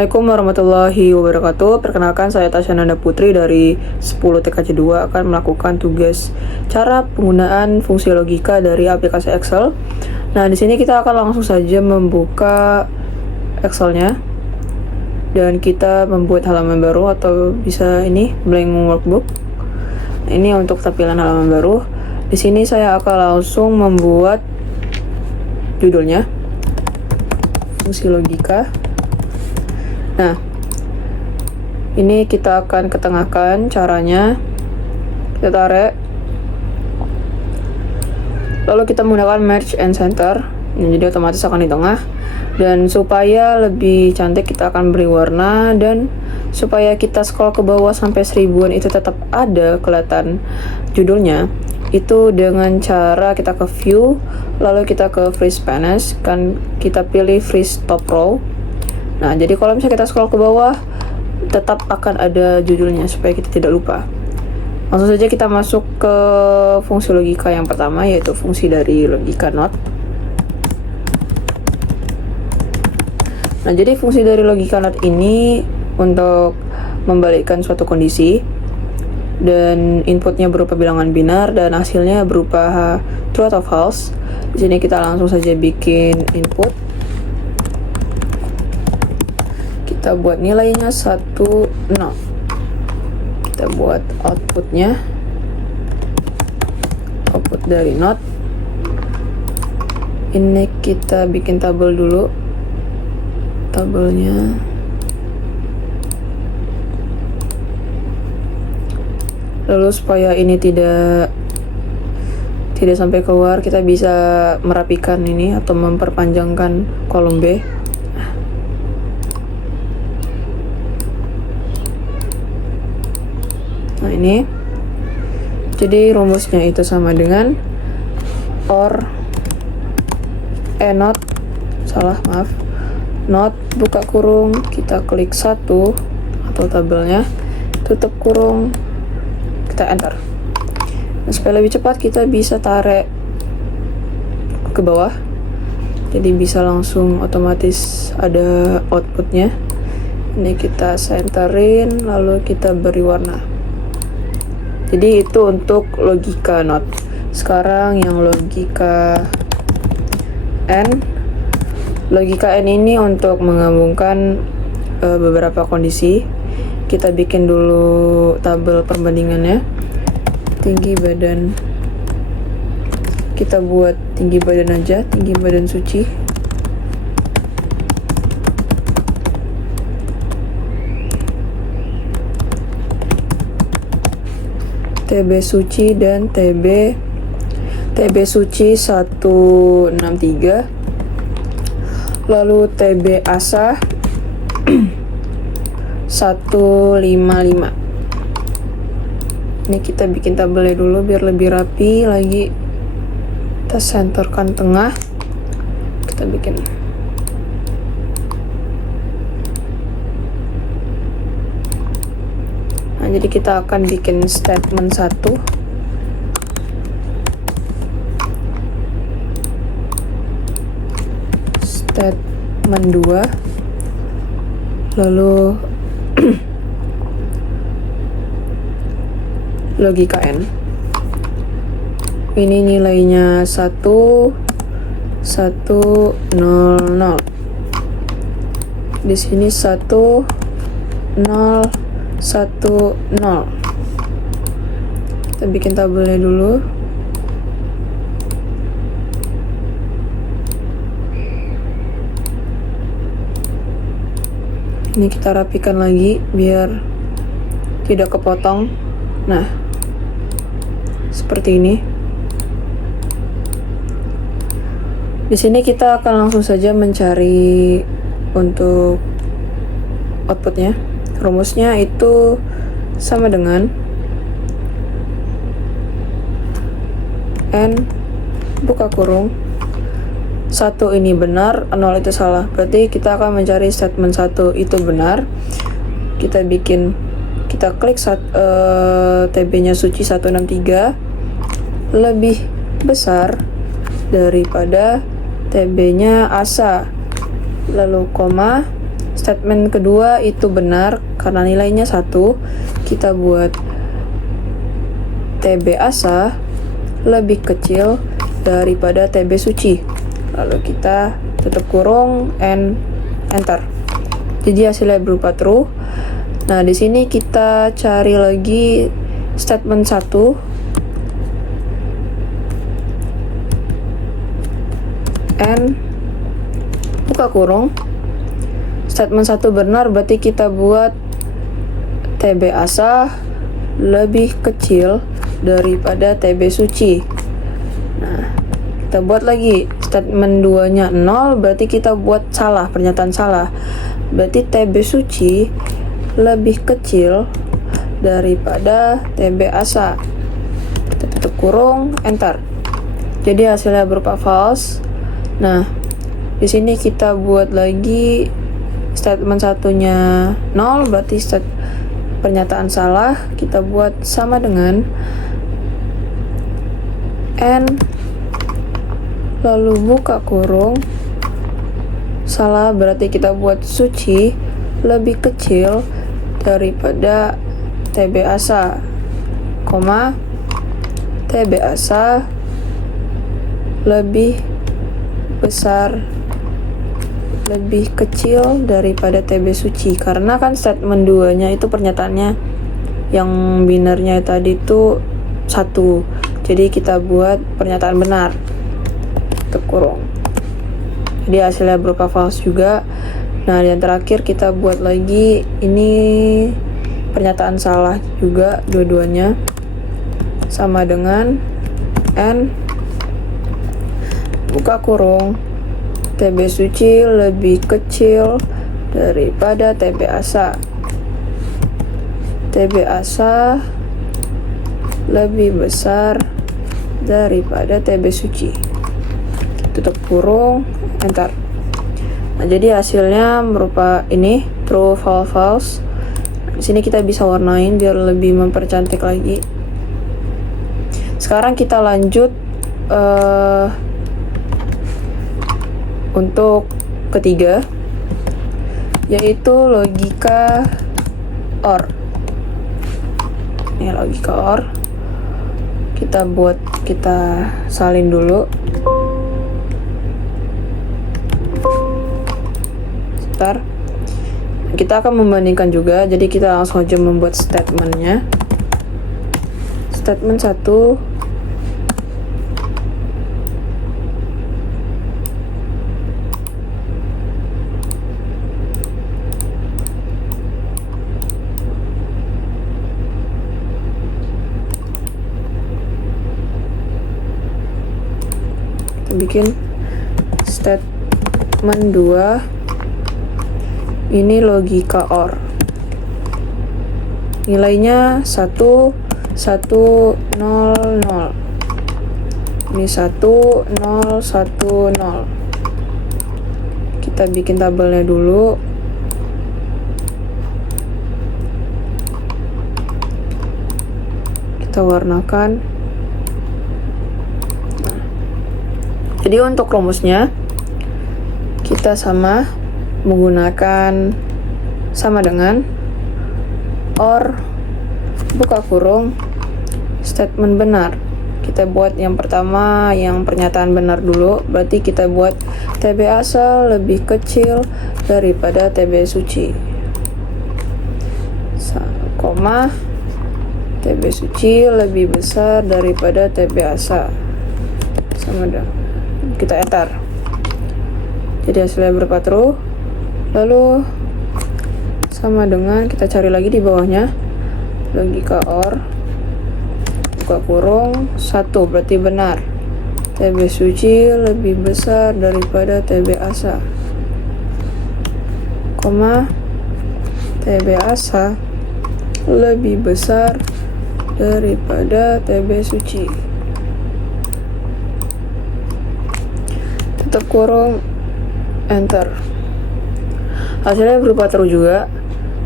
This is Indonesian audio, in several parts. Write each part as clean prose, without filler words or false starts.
Assalamualaikum warahmatullahi wabarakatuh. Perkenalkan, saya Tasya Nanda Putri dari 10 TKJ2 akan melakukan tugas cara penggunaan fungsi logika dari aplikasi Excel. Nah, di sini kita akan langsung saja membuka Excelnya dan kita membuat halaman baru atau bisa ini blank workbook. Nah, ini untuk tampilan halaman baru. Di sini saya akan langsung membuat judulnya fungsi logika. Nah, ini kita akan ketengahkan caranya. Kita tarik. Lalu kita menggunakan merge and center. Jadi otomatis akan di tengah. Dan supaya lebih cantik kita akan beri warna, dan supaya kita scroll ke bawah sampai 1000-an itu tetap ada kelihatan judulnya. Itu dengan cara kita ke view, lalu kita ke freeze panes, kan kita pilih freeze top row. Nah, jadi kalau misalnya kita scroll ke bawah, tetap akan ada judulnya supaya kita tidak lupa. Langsung saja kita masuk ke fungsi logika yang pertama, yaitu fungsi dari logika not. Nah, jadi fungsi dari logika not ini untuk membalikkan suatu kondisi, dan inputnya berupa bilangan binar dan hasilnya berupa true atau false. Di sini kita langsung saja bikin input. Kita buat nilainya 1, 0. Kita buat outputnya, output dari not. Ini kita bikin tabel dulu, tabelnya. Lalu supaya ini tidak sampai keluar, kita bisa merapikan ini atau memperpanjangkan kolom B. Nah, ini jadi rumusnya itu sama dengan not buka kurung, kita klik 1 atau tabelnya, tutup kurung, kita enter. Nah, supaya lebih cepat kita bisa tarik ke bawah, jadi bisa langsung otomatis ada outputnya. Ini kita centerin, lalu kita beri warna. Jadi itu untuk logika not. Sekarang yang logika N. Logika N ini untuk menggabungkan beberapa kondisi. Kita bikin dulu tabel perbandingannya. Tinggi badan. Kita buat tinggi badan aja, tinggi badan suci. TB suci dan TB suci 163, lalu TB asah 155. Ini kita bikin tabelnya dulu biar lebih rapi lagi. Kita senterkan tengah, kita bikin. Nah, jadi kita akan bikin statement 1. Statement 2. Lalu logika N. Ini nilainya 1, 1, 0, 0. Di sini 1, 0, 1, 0. Kita bikin tabelnya dulu. Ini kita rapikan lagi biar tidak kepotong. Nah, seperti ini. Di sini kita akan langsung saja mencari untuk outputnya. Rumusnya itu sama dengan N buka kurung 1 ini benar, 0 itu salah. Berarti kita akan mencari statement 1 itu benar. Kita klik TB-nya suci 163 lebih besar daripada TB-nya asa. Lalu koma Statement kedua itu benar karena nilainya 1. Kita buat TB asa lebih kecil daripada TB suci. Lalu kita tutup kurung and enter. Jadi hasilnya berupa true. Nah, di sini kita cari lagi statement 1. And buka kurung. Statement 1 benar, berarti kita buat TB asa lebih kecil daripada TB suci. Nah, kita buat lagi statement 2-nya 0, berarti kita buat salah, pernyataan salah. Berarti TB suci lebih kecil daripada TB asa. Kita tutup kurung, enter. Jadi hasilnya berupa false. Nah, di sini kita buat lagi statement 1-nya 0, berarti pernyataan salah. Kita buat sama dengan and lalu buka kurung. Salah, berarti kita buat suci lebih kecil daripada TB asa, koma TB asa lebih besar, lebih kecil daripada TB suci. Karena kan statement 2-nya itu pernyataannya yang binarnya tadi itu 1. Jadi kita buat pernyataan benar. Tutup kurung. Jadi hasilnya berupa false juga. Nah, yang terakhir kita buat lagi ini pernyataan salah juga dua-duanya. Sama dengan and buka kurung TB suci lebih kecil daripada TB asa. TB asa lebih besar daripada TB suci. Tutup kurung, enter. Nah, jadi hasilnya berupa ini true, false, false. Di sini kita bisa warnain biar lebih mempercantik lagi. Sekarang kita lanjut untuk ketiga, yaitu logika OR. Ini logika OR. Kita salin dulu. Sebentar. Kita akan membandingkan juga, jadi kita langsung aja membuat statementnya. Statement 1 bikin statement 2 ini logika OR, nilainya 1 1 0 0, ini 1 0 1 0. Kita bikin tabelnya dulu. Kita warnakan. Jadi untuk rumusnya kita menggunakan sama dengan OR buka kurung statement benar. Kita buat yang pertama yang pernyataan benar dulu, berarti kita buat TB asa lebih kecil daripada TB suci, koma TB suci lebih besar daripada TB asa, sama dengan kita enter. Jadi hasilnya berupa true. Lalu sama dengan kita cari lagi di bawahnya logika OR buka kurung 1, berarti benar. TB suci lebih besar daripada TB asa, koma TB asa lebih besar daripada TB suci. Tutup kurung, enter. Hasilnya berupa true juga.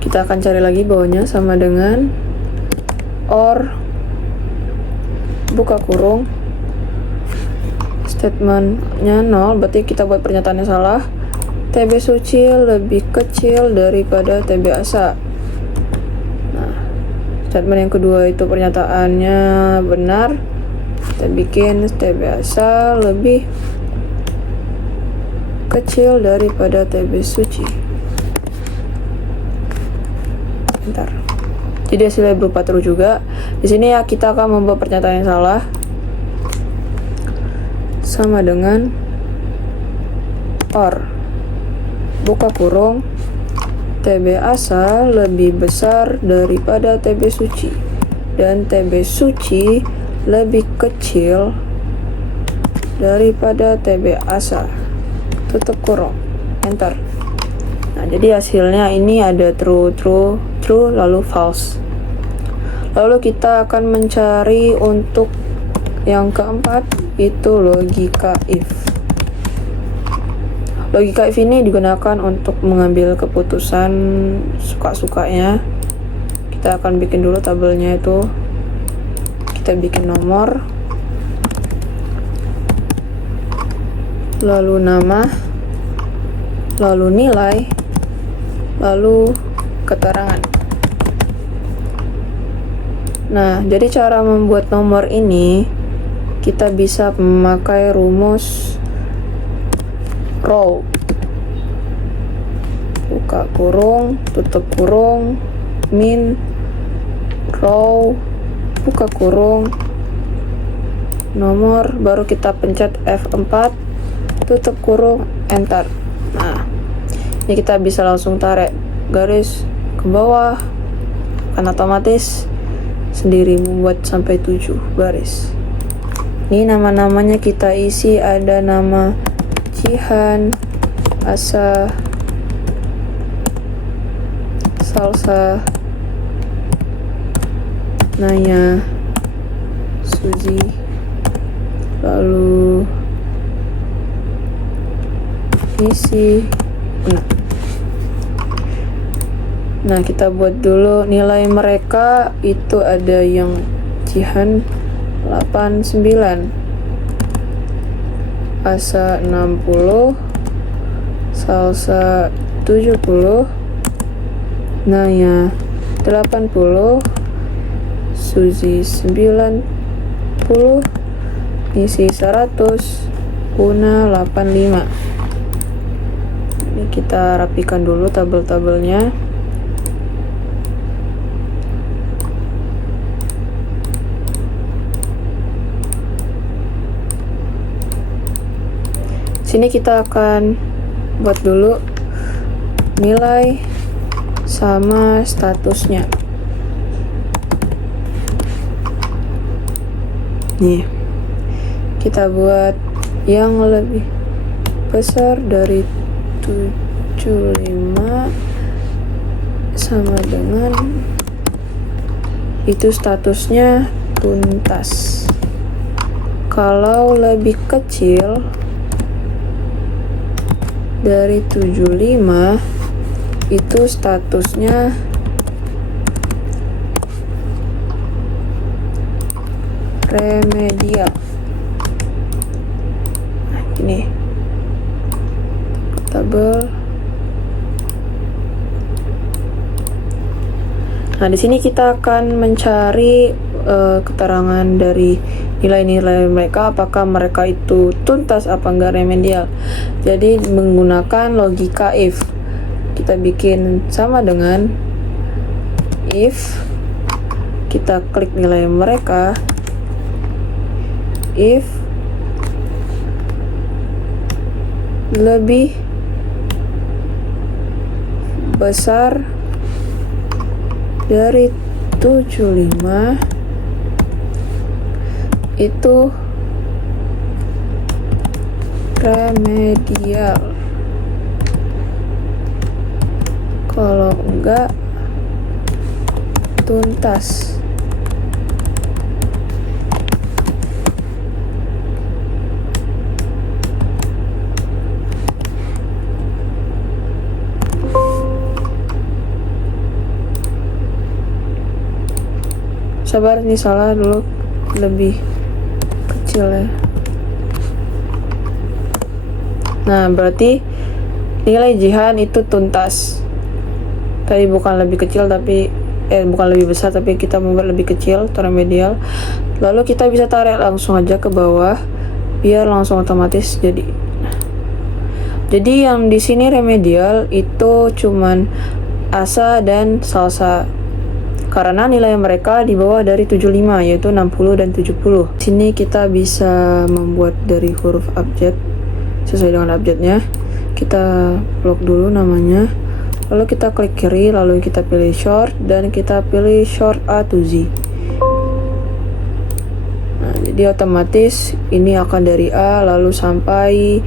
Kita akan cari lagi bawahnya sama dengan OR buka kurung statementnya 0, berarti kita buat pernyataannya salah. TB suci lebih kecil daripada TB asa. Nah, statement yang kedua itu pernyataannya benar. Kita bikin TB asa lebih kecil daripada TB suci. Bentar. Jadi hasilnya berupa true juga. Di sini ya kita akan membuat pernyataan yang salah. Sama dengan or buka kurung TB asa lebih besar daripada TB suci dan TB suci lebih kecil daripada TB asa, tutup kurung, enter. Nah, jadi hasilnya ini ada true, lalu false. Lalu kita akan mencari untuk yang keempat, itu logika if. Logika if ini digunakan untuk mengambil keputusan suka-sukanya. Kita akan bikin dulu tabelnya itu. Kita bikin nomor, lalu nama, lalu nilai, lalu keterangan. Nah, jadi cara membuat nomor ini kita bisa memakai rumus row. Buka kurung, tutup kurung, min, row, buka kurung, nomor, baru kita pencet F4, tutup kurung, enter. Nah, ini kita bisa langsung tarik garis ke bawah, kan otomatis sendiri membuat sampai 7 baris. Ini nama-namanya kita isi, ada nama Jihan, Asa, Salsa, Naya, Suzy, lalu isi. Nah, kita buat dulu nilai mereka. Itu ada yang Jihan 89, Asa 60, Salsa 70, Naya 80, Suzy 90, isi 100, Una 85. Ini kita rapikan dulu tabel-tabelnya. Sini kita akan buat dulu nilai sama statusnya. Nih, kita buat yang lebih besar dari 75 sama dengan itu statusnya tuntas. Kalau lebih kecil dari 75 itu statusnya remedial. Nah, ini tabel. Nah, di sini kita akan mencari keterangan dari nilai-nilai mereka, apakah mereka itu tuntas apa enggak remedial. Jadi menggunakan logika if. Kita bikin sama dengan if, kita klik nilai mereka, if lebih besar dari 75 itu remedial. Kalau enggak tuntas. Sabar, ini salah dulu, lebih kecil ya. Nah, berarti nilai Jihan itu tuntas. Tadi bukan lebih kecil tapi bukan lebih besar, tapi kita membuat lebih kecil atau remedial. Lalu kita bisa tarik langsung aja ke bawah biar langsung otomatis jadi. Jadi yang di sini remedial itu cuman asa dan salsa. Karena nilai mereka di bawah dari 75, yaitu 60 dan 70. Sini kita bisa membuat dari huruf abjad sesuai dengan abjadnya. Kita blok dulu namanya. Lalu kita klik kiri, lalu kita pilih short dan kita pilih short A to Z. Nah, jadi otomatis ini akan dari A lalu sampai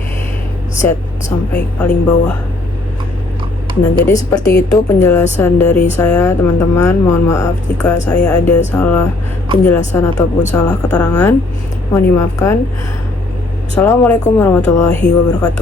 Z, sampai paling bawah. Nah, jadi seperti itu penjelasan dari saya, teman-teman. Mohon maaf jika saya ada salah penjelasan ataupun salah keterangan. Mohon dimaafkan. Assalamualaikum warahmatullahi wabarakatuh.